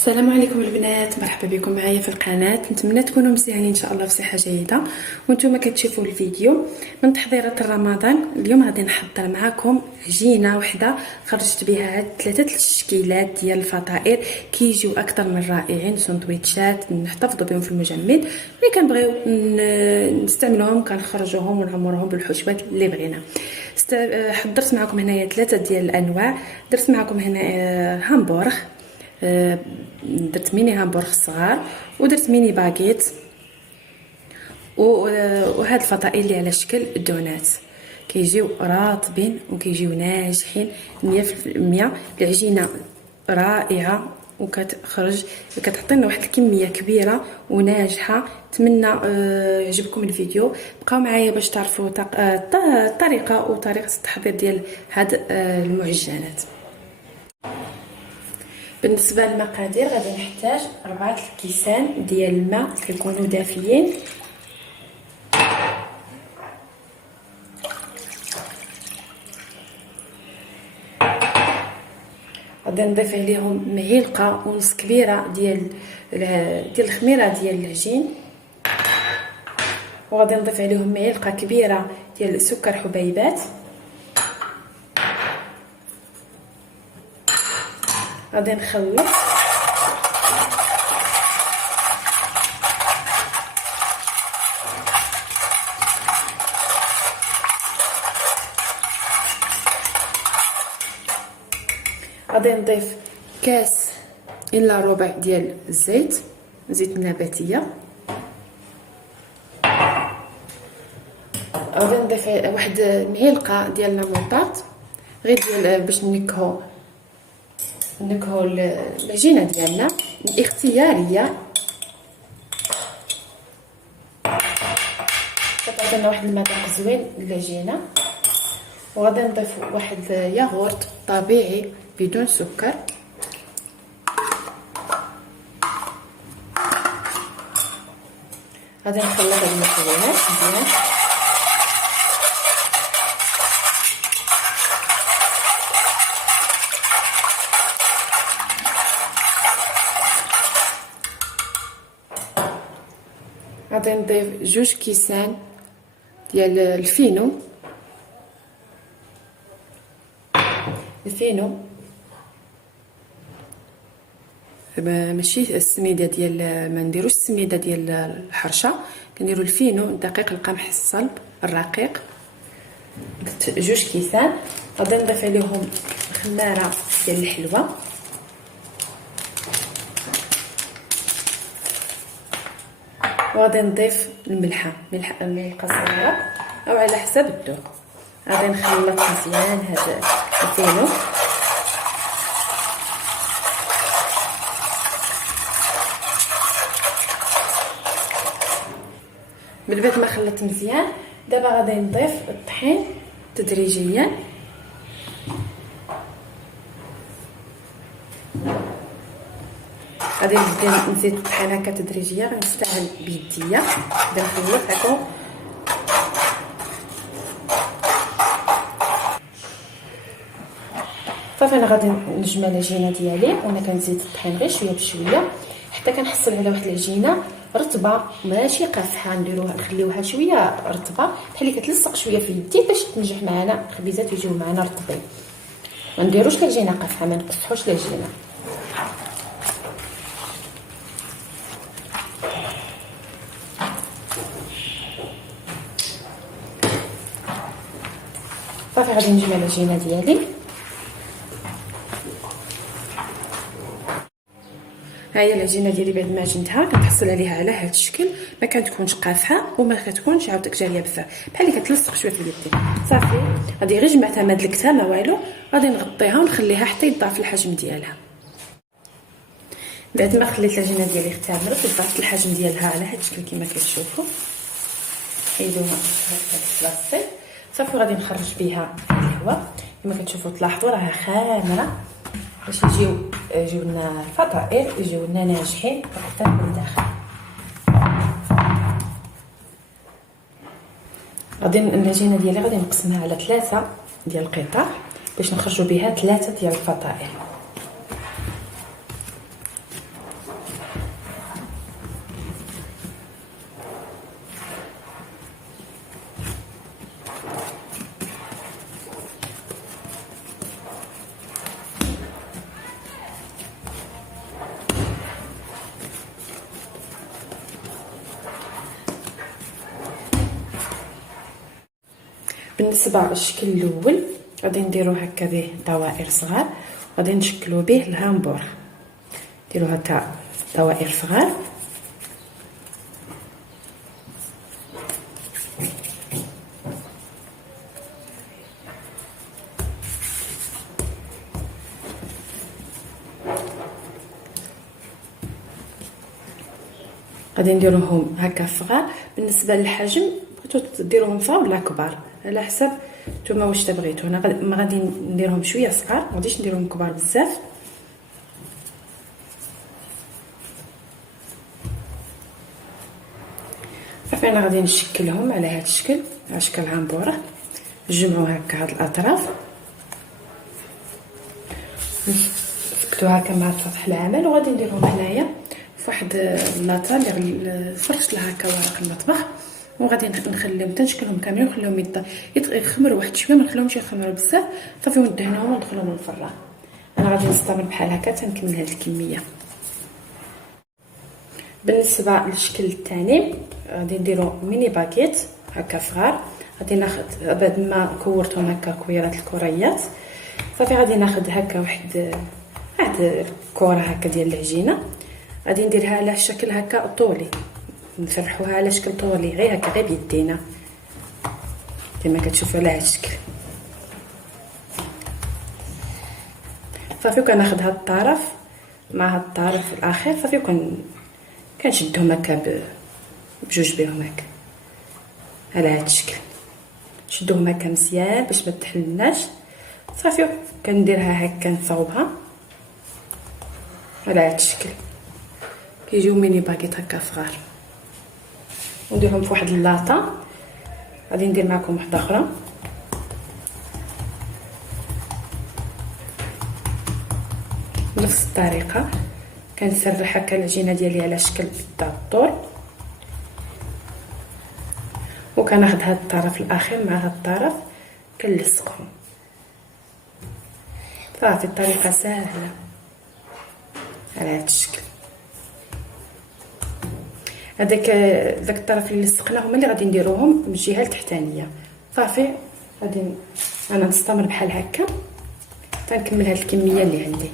السلام عليكم البنات، مرحبا بكم معايا في القناه. نتمنى تكونوا مزيانين ان شاء الله في صحه جيده وانتم كتشوفوا الفيديو. من تحضيرات رمضان اليوم غادي نحضر معكم عجينه وحده خرجت بها هاد ثلاثه التشكيلات ديال الفطائر كيجيو اكثر من رائعين. سندويتشات نحتفظوا بهم في المجمد، ملي كنبغيو نستعملوهم كنخرجوهم ونعمروهم بالحشوات اللي بغينا. حضرت معكم هنايا ثلاثه ديال الانواع. درت معكم هنا همبرغ، درت ميني همبرغ صغار ودرت ميني باغيت وهاد الفطائر اللي على شكل دونات كيجيو رطبين وكيجيو ناجحين 100%. العجينه رائعه وكتخرج كتعطينا واحد الكميه كبيره وناجحه. نتمنى يعجبكم الفيديو. بقاو معايا باش تعرفوا الطريقه وطريقه التحضير ديال هاد المعجنات. بالنسبه للمقادير غادي نحتاج 4 الكيسان ديال الماء كيكونوا دافيين، غادي نضيف عليهم معلقه ونص كبيره ديال الخميره ديال العجين، وغادي نضيف عليهم معلقه كبيره ديال سكر حبيبات. غادي نخلط غادي نضيف كاس الا ربع ديال زيت نباتيه. غادي نضيف واحد معلقه ديال المطاط غير ديال باش نكهو العجينه ديالنا الاختياريه، كتعطينا واحد المذاق زوين للعجينه. وغادي نضيف واحد ياغورت طبيعي بدون سكر، غادي نخلط هاد المكونات مزيان. غادي نضيف 2 كيسان ديال الفينو ماشي السميده ديال ما نديروش السميده ديال الحرشه، كنديروا الفينو دقيق القمح الصلب الرقيق. درت 2 كيسان. غادي نضيف عليهم خماره ديال الحلوه، وغادي نضيف الملحه معلقه صغيره او على حسب الذوق. غادي نخلط مزيان هذا الفينو. من بعد ما خلطت مزيان دابا غادي نضيف الطحين تدريجيا. غادي نبدا نزيد الطحين هكا تدريجيا، غنستعمل بيديا. غادي نخلط هكا صافي. انا غادي نجمع العجينه ديالي وانا كنزيد الطحين غير شويه بشويه حتى كنحصل على واحد العجينه رطبه ماشي قافحه. نديروها نخليوها شويه رطبه بحال اللي كتلصق شويه في يدي باش تنجح معنا الخبيزات ويجيو معنا رطبين. ما نديروش العجينه قافحه، ما نقصحوش العجينه. صافي غادي نجمع العجينه ديالي. ها هي العجينه ديالي بعد ما عجنتها كنحصل عليها على هذا الشكل، ما كتكونش قافحه وما كتكونش عاودك جاريه بزاف بحال اللي كتلصق شويه في يدي. صافي غادي غير جمعتها ما دلكتها ما والو، غادي نغطيها ونخليها حتى يضاف الحجم ديالها. بعد ما خليت العجينه ديالي اختمرت وضافت الحجم ديالها على هذا الشكل كما كتشوفوا. حيدوها هاد البلاصه. صافي غادي نخرج بها الهواء كما كتشوفوا. تلاحظوا راها خامره باش يجيو لنا الفطائر يجيو لنا ناجحين حتى من الداخل. غادي العجينه ديالي غادي نقسمها على 3 ديال القطع باش نخرجوا بها 3 ديال الفطائر. بالنسبه للشكل الاول غادي نديرو هكا به دوائر صغار، غادي نشكلو به الهامبورغ. نديرو هكا دوائر صغار، غادي نديروهم هكا صغار. بالنسبه للحجم بغيتو ديروهم صغار ولا كبار على حسب نتوما واش تبغيتو. انا ما غادي نديرهم شويه صغار، ما غاديش نديرهم كبار بزاف. صافي انا غادي نشكلهم على هذا الشكل، على شكل هامبورغ. نجمعوا هكا هاد الاطراف، نثبتوا هكا مع سطح العمل، وغادي نديرهم هنايا في واحد اللاطه اللي فرشت لها هكا ورق المطبخ، وغادي نخليهم تنشكلهم كاملين ونخليهم يخمروا واحد شويه، ما نخليهمش يخمروا بزاف. صافي وندهنوهم وندخلوهم للفران. انا غادي نستمر بحال هكا تنكمل هذه الكميه. بالنسبه للشكل الثاني غادي نديرو ميني باكيت هكا صغار. غادي ناخذ بعد ما كورتهم هكا كويرات الكريات، صافي غادي ناخذ هكا واحد الكره هكا ديال العجينه، غادي نديرها على شكل هكا طولي، نفرحوها على شكل طولي غير هكا غير بيدينا كما كتشوفوا على هذا الشكل. صافي كناخذ هاد الطرف مع هاد الطرف الاخر، صافي كنشدهم هكا بجوج بهم هكا على هذا الشكل. نشدوهم هكا مزيان باش ما تحلناش. صافي كنديرها هكا نصاوبها على هذا الشكل، كيجيو ميني باكيت هكا صغار. ونديرهم في واحد اللاطه. غادي ندير معكم واحده اخرى. بنفس الطريقه كنسرح هكا العجينه ديالي على شكل الطول، وكناخذ هذا الطرف الاخير مع هذا الطرف كنلصقهم. صافي الطريقه سهله على هذا الشكل. هذاك الطرف اللي لصقناه هما اللي غادي نديروهم من الجهه التحتانيه. صافي غادي انا نستمر بحال هكا تنكمل هذه الكميه اللي عندي.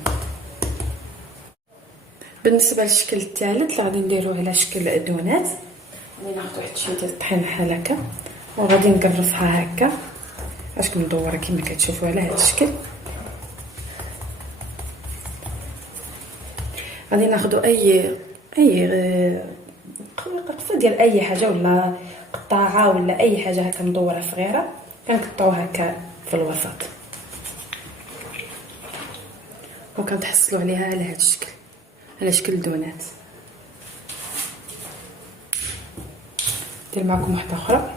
بالنسبه للشكل الثالث اللي غادي نديروه على شكل دونات، غادي ناخذ واحد شويه ديال الطحين بحال هكا، وغادي نقرصها هكا اشكال مدوره كما كتشوفوا على هذا الشكل. غادي ناخذوا اي قطفه ديال اي حاجه ولا قطاعه ولا اي حاجه هكا مدوره صغيره، كنقطعوها هكا في الوسط وكنتحصلوا عليها على هذا الشكل، على شكل دونات. ندير معكم واحده اخرى.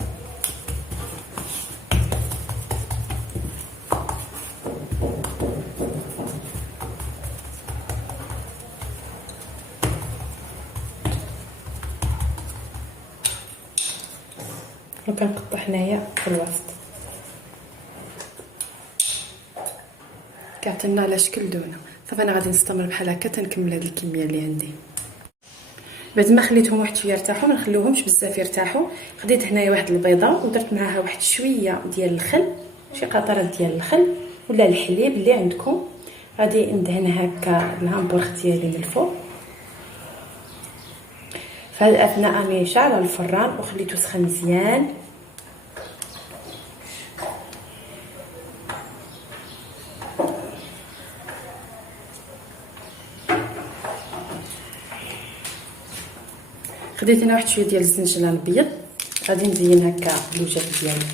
وكنقطع هنايا في الوسط، كيعطينا على شكل دونه. صافي انا غادي نستمر بحال هكا تنكمل هذه الكميه اللي عندي. بعد ما خليتهم واحد شويه يرتاحوا، ما نخليوهمش بزاف يرتاحوا، خديت هنايا واحد البيضه ودرت معاها واحد شويه ديال الخل، شي قطرات ديال الخل ولا الحليب اللي عندكم. غادي ندهن هكا الهامبورغ ديالي من الفوق. فهاد الاثناء راني شاعله الفران وخليته سخن مزيان. خديت هنا واحد شويه ديال الزنجلان الابيض، غادي نزين هكا الوجه ديالي.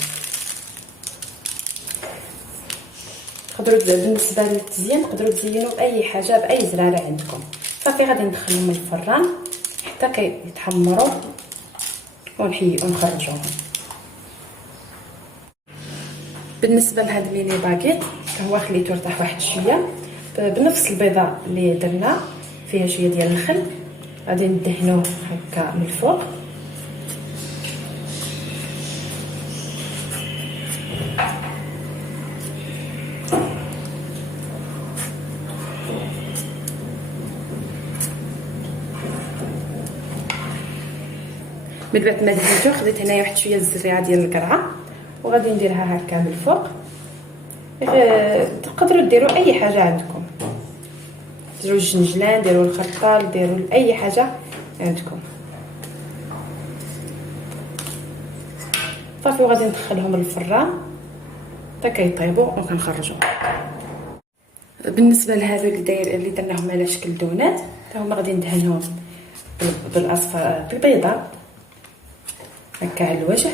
تقدروا بالنسبه للتزيين تقدروا تزينوا باي حاجه باي زراره عندكم. صافي غادي ندخلهم الفران حتى كيتحمروا ونخرجوهم. بالنسبه لهاد الميني باكيت هو خليته يرتاح واحد شويه بنفس البيضه اللي درنا فيها شويه ديال الخل، غادي ندهنوه هكا من الفوق. من بعد ما دهنته خديت هنايا واحد شويه الزريعه ديال القرعه وغادي نديرها هكا من الفوق. تقدروا ديروا اي حاجه عندكم، ديروا الجنجلان، ديروا الخرطال، ديروا اي حاجه عندكم. صافي وغادي ندخلهم للفران حتى كيطيبوا وكنخرجوا. بالنسبه لهذو اللي درناهم على شكل دونات، حتى هما غادي ندهنهم بالاصفر بالبيضاء هكا على الوجه.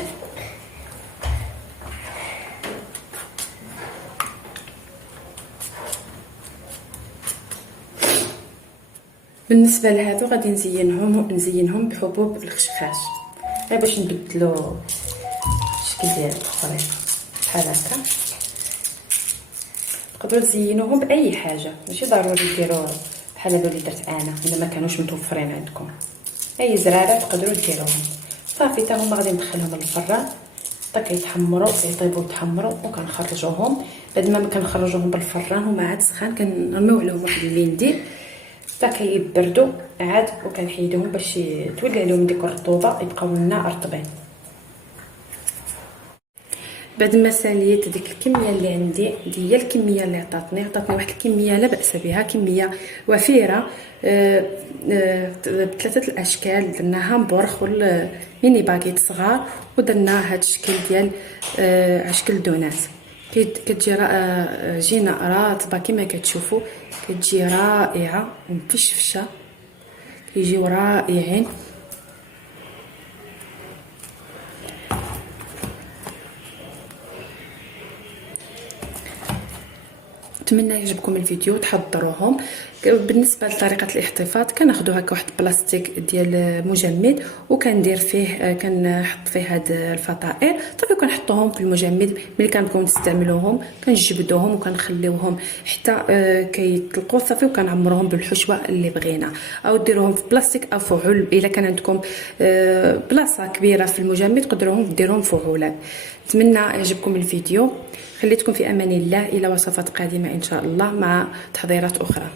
بالنسبه لهذو غادي نزينهم بحبوب الخشخاش، غير باش نبدلو الشكل ديال الاخرين بحال هكا. تقدروا تزينوهم باي حاجه، ماشي ضروري ديروا بحال هادو اللي درت انا الا ما كانوش متوفرين عندكم. اي زراره تقدروا ديروهم. صافي حتى هما غادي ندخلهم للفران حتى كيتحمروا كيطيبوا يتحمروا وكنخرجوهم. بعد ما كنخرجوهم بالفران هما عاد سخان كنرميو عليهم واحد المنديل حتى كيبردوا عاد، وكنحيدوهم باش تولي عليهم ديك الرطوبه يبقاو لنا رطبين. بعد ما ساليت ديك الكميه اللي عندي هي الكميه اللي عطاتني واحد الكميه لا باس بها، كميه وفيره بثلاثه الاشكال. درنا همبرغ والميني باكيت صغار، ودرنا هذا الشكل ديال على شكل دونات. كتجي جينا راتبه كما كتشوفوا، كتجي رائعه ومفشفشه، كيجيو رائعين. نتمنى يعجبكم الفيديو تحضروهم. بالنسبه لطريقه الاحتفاظ كناخذوا هكا واحد البلاستيك ديال مجمد وكندير فيه كنحط فيه هاد الفطائر صافي، كنحطوهم في المجمد. ملي كنبغيو نستعملوهم كنجبدوهم وكنخليوهم حتى كيطلقوا صافي، وكنعمروهم بالحشوه اللي بغينا، او ديروهم في بلاستيك او في علب. الا كان عندكم بلاصه كبيره في المجمد تقدروهم ديروهم في علب. نتمنى يعجبكم الفيديو. خليتكم في امان الله، الى وصفات قادمه ان شاء الله مع تحضيرات اخرى.